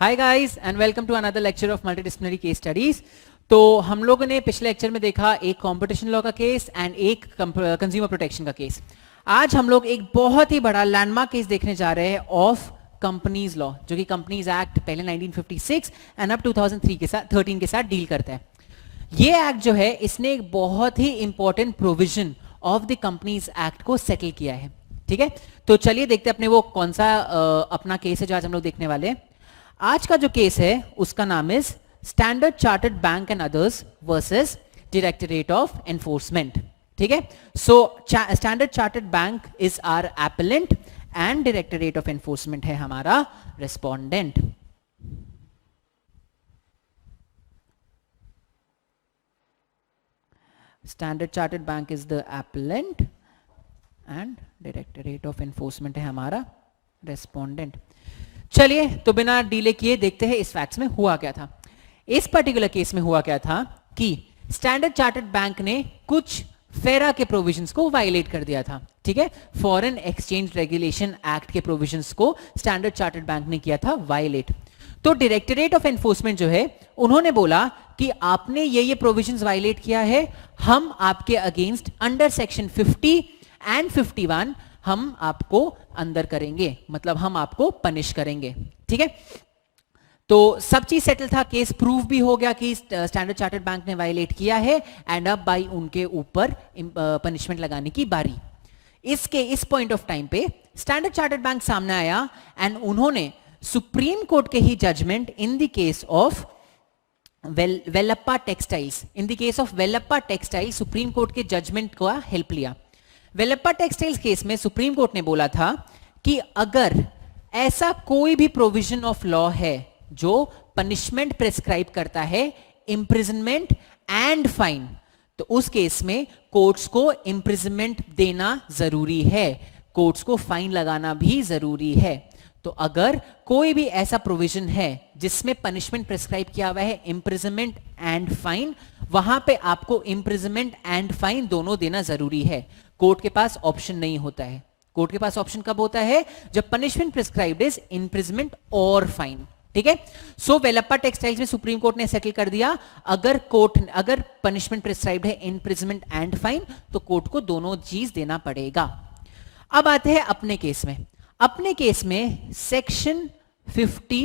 Hi guys and welcome to another lecture of multidisciplinary case studies. तो हम लोगों ने पिछले लेक्चर में देखा एक कंपटीशन लॉ का केस एंड एक कंज्यूमर प्रोटेक्शन का केस। आज हम लोग एक बहुत ही बड़ा लैंडमार्क केस देखने जा रहे हैं ऑफ कंपनीज लॉ, जो कि कंपनीज एक्ट पहले 1956 एंड अब 2003 के साथ 13 के साथ डील करता है। ये एक्ट जो है इसने एक बहुत ही important provision of the companies act को सेटल किया है। ठीक है, तो चलिए देखते हैं अपने वो कौन सा अपना केस है जो आज हम लोग देखने वाले हैं। आज का जो केस है उसका नाम है Standard Chartered Bank and others versus Directorate of Enforcement. ठीक है, so Standard Chartered Bank is our appellant and Directorate of Enforcement है हमारा respondent. Standard Chartered Bank is the appellant and Directorate of Enforcement है हमारा respondent. चलिए तो बिना delay किए देखते हैं इस फैक्ट्स में हुआ क्या था। इस पर्टिकुलर केस में हुआ क्या था कि स्टैंडर्ड चार्टर्ड बैंक ने कुछ फेरा के प्रोविजंस को वायलेट कर दिया था। ठीक है, फॉरेन एक्सचेंज रेगुलेशन एक्ट के प्रोविजंस को स्टैंडर्ड चार्टर्ड बैंक ने किया था वायलेट। तो डायरेक्टरेट ऑफ एनफोर्समेंट जो है उन्होंने बोला कि आपने ये प्रोविजंस वायलेट किया है, हम आपके अगेंस्ट अंडर सेक्शन 50 एंड 51 हम आपको अंदर करेंगे, मतलब हम आपको पनिश करेंगे। ठीक है, तो सब चीज सेटल था, केस प्रूव भी हो गया कि स्टैंडर्ड चार्टर्ड बैंक ने वायलेट किया है एंड अब बाई उनके ऊपर पनिशमेंट लगाने की बारी। इस पॉइंट ऑफ टाइम पे स्टैंडर्ड चार्टर्ड बैंक सामने आया एंड उन्होंने सुप्रीम कोर्ट के ही judgement in the case of Velappa textiles, in the case of Velappa textile Supreme Court के जजमेंट का हेल्प लिया। वेलप्पा टेक्सटाइल्स केस में सुप्रीम कोर्ट ने बोला था कि अगर ऐसा कोई भी प्रोविजन ऑफ लॉ है जो पनिशमेंट प्रेस्क्राइब करता है इंप्रिजनमेंट एंड फाइन, तो उस केस में कोर्ट्स को इंप्रिजनमेंट देना जरूरी है, कोर्ट्स को फाइन लगाना भी जरूरी है। तो अगर कोई भी ऐसा प्रोविजन है जिसमें पनिशमेंट प्रेस्क्राइब किया हुआ है इंप्रिजनमेंट एंड फाइन, वहां पे आपको इंप्रिजनमेंट एंड फाइन दोनों देना जरूरी है। कोर्ट के पास ऑप्शन नहीं होता है। कोर्ट के पास ऑप्शन कब होता है? जब पनिशमेंट प्रिस्क्राइब्ड इज इंप्रिजनमेंट और फाइन। ठीक है, सो वेलप्पा टेक्सटाइल्स में सुप्रीम कोर्ट ने सेटल कर दिया, अगर पनिशमेंट प्रिस्क्राइब्ड है इंप्रिजनमेंट एंड फाइन तो कोर्ट को दोनों चीज देना पड़ेगा। अब आते हैं अपने केस में। अपने केस में सेक्शन 50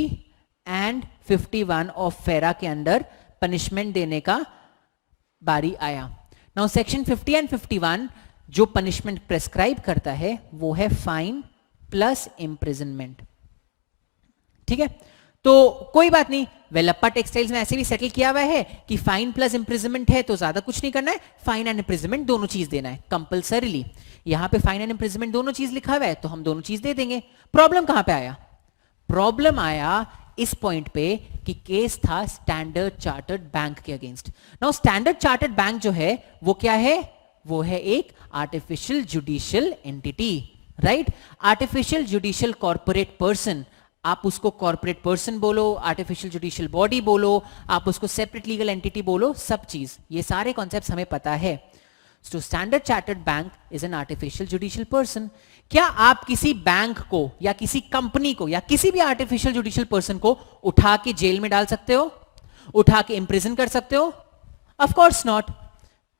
एंड 51 ऑफ फेरा के अंदर पनिशमेंट देने का बारी आया। नाउ सेक्शन 50 एंड 51 जो पनिशमेंट प्रेस्क्राइब करता है वो है फाइन प्लस इंप्रिजनमेंट। ठीक है, तो कोई बात नहीं, वेलप्पा टेक्सटाइल्स में ऐसे भी सेटल किया हुआ है कि फाइन प्लस इंप्रिजनमेंट है तो ज्यादा कुछ नहीं करना है, फाइन एंड इंप्रिजनमेंट दोनों चीज देना है कंपलसरीली। यहां पे फाइन एंड इंप्रिजनमेंट दोनों चीज लिखा हुआ है तो हम दोनों चीज दे देंगे। प्रॉब्लम कहां पे आया? प्रॉब्लम आया इस पॉइंट पे कि केस था स्टैंडर्ड चार्टर्ड बैंक के against. Now standard Chartered bank जो है वो क्या है? वो है एक artificial judicial entity, right? Artificial judicial corporate person, आप उसको कॉर्पोरेट पर्सन बोलो, आर्टिफिशियल जुडिशियल बॉडी बोलो, आप उसको सेपरेट लीगल एंटिटी बोलो, सब चीज ये सारे कॉन्सेप्ट्स हमें पता है। So Standard Chartered Bank is an artificial judicial person. क्या आप किसी बैंक को या किसी कंपनी को या किसी भी आर्टिफिशियल जुडिशियल पर्सन को उठा के जेल में डाल सकते हो? उठा के इंप्रिजन कर सकते हो? Of course not.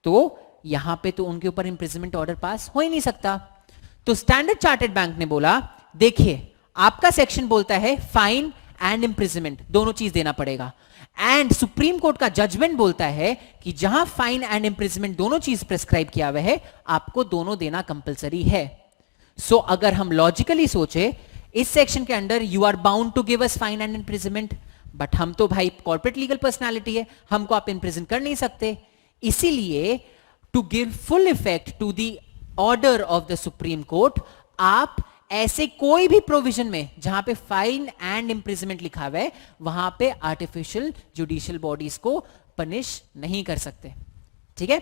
तो यहां पे तो उनके ऊपर इंप्रिजनमेंट ऑर्डर पास हो ही नहीं सकता। तो स्टैंडर्ड चार्टर्ड बैंक ने बोला देखिए आपका सेक्शन बोलता है फाइन एंड इंप्रिजनमेंट दोनों चीज देना पड़ेगा, एंड सुप्रीम कोर्ट का जजमेंट बोलता है कि जहां फाइन एंड इंप्रिजनमेंट दोनों चीज प्रेस्क्राइब किया हुआ है आपको दोनों देना कंपलसरी है। सो अगर हम लॉजिकली सोचे इस सेक्शन के under you are bound to give us fine and imprisonment, but हम तो भाई कॉर्पोरेट लीगल पर्सनालिटी है, हमको आप इंप्रिजन कर नहीं सकते। इसीलिए to give full effect to the order of the Supreme Court आप ऐसे कोई भी प्रोविजन में जहां पे फाइन एंड इंप्रिजनमेंट लिखा हुआ है वहां पे आर्टिफिशियल जुडिशियल बॉडीज को पनिश नहीं कर सकते। ठीक है,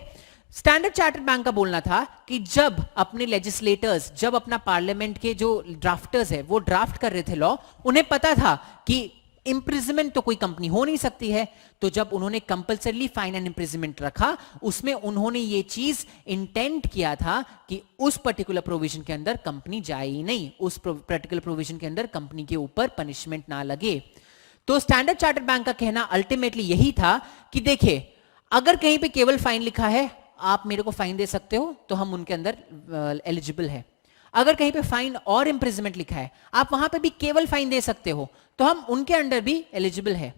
स्टैंडर्ड चार्टर्ड बैंक का बोलना था कि जब अपने लेजिस्लेटर्स, जब अपना पार्लियामेंट के जो ड्राफ्टर्स है वो ड्राफ्ट कर रहे थे लॉ, उन्हें पता था कि इंप्रिजनमेंट तो कोई कंपनी हो नहीं सकती है, तो जब उन्होंने कंपलसरीली फाइन एंड इंप्रिजनमेंट रखा उसमें उन्होंने ये चीज इंटेंट किया था कि उस पर्टिकुलर प्रोविजन के अंदर कंपनी जाए ही नहीं, उस पर्टिकुलर प्रोविजन के अंदर कंपनी के ऊपर पनिशमेंट ना लगे। तो स्टैंडर्ड चार्टर्ड बैंक का कहना अल्टीमेटली यही था कि देखिए, अगर कहीं पे केवल फाइन लिखा है, आप मेरे को फाइन दे सकते हो, तो हम उनके अंदर एलिजिबल है। अगर कहीं पे फाइन और इंप्रिजनमेंट लिखा है, आप वहां पे भी केवल फाइन दे सकते हो, तो हम उनके अंडर भी एलिजिबल है।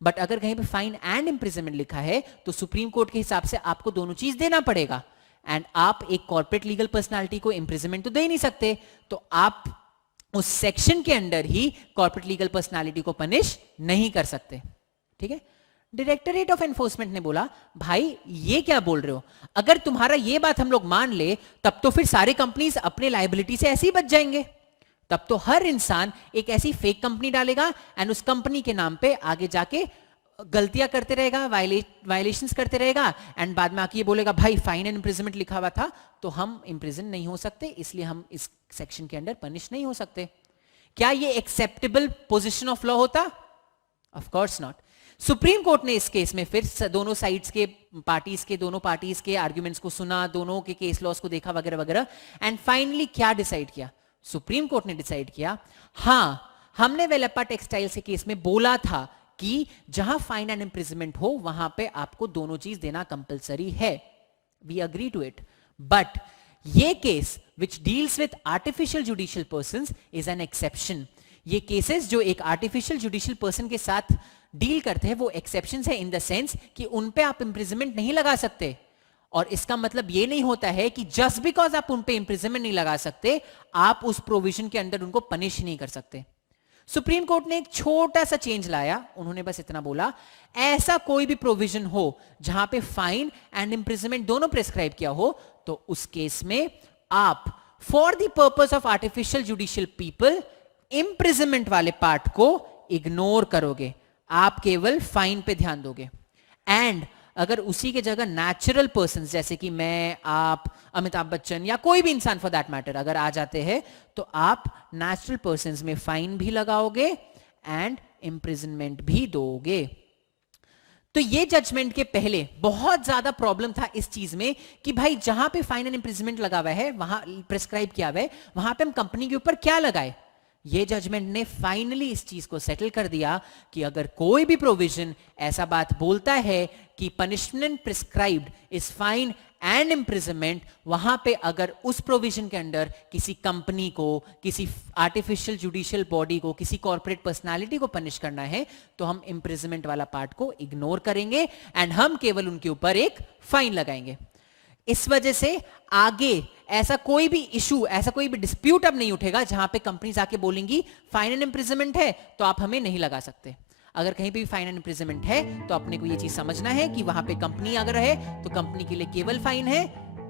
बट अगर कहीं पे फाइन एंड इंप्रिजनमेंट लिखा है, तो सुप्रीम कोर्ट के हिसाब से आपको दोनों चीज देना पड़ेगा। एंड आप एक कॉर्पोरेट लीगल पर्सनालिटी को इंप्रिजनमेंट तो दे नहीं सकते, तो आप उस सेक्शन के अंडर ही कॉर्पोरेट लीगल पर्सनालिटी को पनिश नहीं कर सकते। ठीक है। डायरेक्टरेट ऑफ एनफोर्समेंट ने बोला, भाई ये क्या बोल रहे हो, अगर तुम्हारा ये बात हम लोग मान ले, तब तो फिर सारे कंपनीज अपने लायबिलिटी से ऐसे ही बच जाएंगे। तब तो हर इंसान एक ऐसी फेक कंपनी डालेगा एंड उस कंपनी के नाम पे आगे जाके गलतियां करते रहेगा, वायलेशंस करते रहेगा, एंड बाद में आके ये बोलेगा भाई फाइन एंड इंप्रिजनमेंट लिखा हुआ था, तो हम इंप्रिजन नहीं हो सकते, इसलिए हम इस सेक्शन के अंडर पनिश नहीं हो सकते। क्या ये एक्सेप्टेबल पोजीशन ऑफ लॉ होता? Of course not. Supreme Court ने इस केस में फिर दोनों साइड्स के दोनों पार्टीज के आर्ग्यूमेंट्स को सुना, दोनों के केस लॉस को देखा वगैरह वगैरह, एंड फाइनली क्या डिसाइड किया? सुप्रीम कोर्ट ने डिसाइड किया, हां, हमने वेलप्पा टेक्सटाइल्स के केस में बोला था कि जहां फाइन एंड इंप्रिजनमेंट हो वहां पे आपको दोनों चीज देना कंपलसरी है। We agree to it. But ये case which deals with artificial judicial persons is an exception. ये केसेस जो एक आर्टिफिशियल जुडिशियल पर्सन के साथ डील करते हैं वो एक्सेप्शंस है, इन द सेंस कि उन पे आप इंप्रिजनमेंट नहीं लगा सकते। और इसका मतलब ये नहीं होता है कि जस्ट बिकॉज आप उन पे इंप्रिजनमेंट नहीं लगा सकते, आप उस प्रोविजन के अंदर उनको पनिश नहीं कर सकते। सुप्रीम कोर्ट ने एक छोटा सा चेंज लाया, उन्होंने बस इतना बोला, ऐसा कोई भी प्रोविजन हो जहां पे फाइन एंड इंप्रिजनमेंट दोनों प्रेस्क्राइब किया हो, तो उस केस में आप for the purpose of artificial judicial people imprisonment वाले पार्ट को इग्नोर करोगे, आप केवल फाइन पे ध्यान दोगे। एंड अगर उसी के जगह नेचुरल पर्सन जैसे कि मैं, आप, अमिताभ बच्चन या कोई भी इंसान फॉर दैट मैटर अगर आ जाते हैं, तो आप नेचुरल पर्संस में फाइन भी लगाओगे एंड इंप्रिजनमेंट भी दोगे। तो ये जजमेंट के पहले बहुत ज्यादा प्रॉब्लम था इस चीज में कि भाई जहां पे फाइन एंड इंप्रिजनमेंट लगा हुआ है, वहां प्रेस्क्राइब किया हुआ है, वहां पे हम कंपनी के ऊपर क्या लगाए। ये जजमेंट ने फाइनली इस चीज को सेटल कर दिया कि अगर कोई भी प्रोविजन ऐसा बात बोलता है कि punishment prescribed is fine and imprisonment, वहां पे अगर उस प्रोविजन के अंडर किसी कंपनी को, किसी आर्टिफिशियल जुडिशियल बॉडी को, किसी कॉर्पोरेट पर्सनालिटी को पनिश करना है, तो हम इंप्रिजनमेंट वाला पार्ट को इग्नोर करेंगे एंड हम केवल उनके ऊपर एक फाइन लगाएंगे। इस वजह से आगे ऐसा कोई भी इशू, ऐसा कोई भी डिस्प्यूट अब नहीं उठेगा जहां पे कंपनीज आके बोलेंगी फाइन एंड इंप्रिजनमेंट है तो आप हमें नहीं लगा सकते। अगर कहीं पे भी फाइन एंड इंप्रिजनमेंट है तो अपने को ये चीज समझना है कि वहां पे कंपनी अगर है तो कंपनी के लिए केवल फाइन है,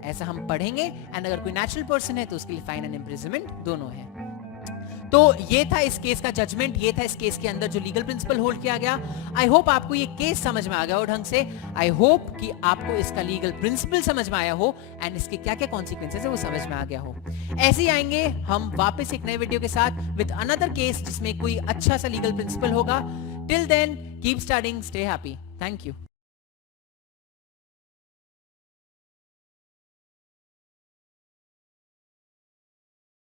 ऐसा हम पढ़ेंगे। एंड अगर कोई नेचुरल पर्सन है तो उसके लिए फाइन एंड इंप्रिजनमेंट दोनों है। तो ये था इस केस का जजमेंट, ये था इस केस के अंदर जो लीगल प्रिंसिपल होल्ड किया गया। आई होप आपको ये केस समझ में आ गया हो ढंग से। आई होप कि आपको इसका लीगल प्रिंसिपल समझ में आया हो एंड इसके क्या क्या कॉन्सिक्वेंसेस है वो समझ में आ गया हो। ऐसे ही आएंगे हम वापस एक नए वीडियो के साथ विद अनदर केस जिसमें कोई अच्छा सा लीगल प्रिंसिपल होगा। Till then keep studying, stay happy, thank you.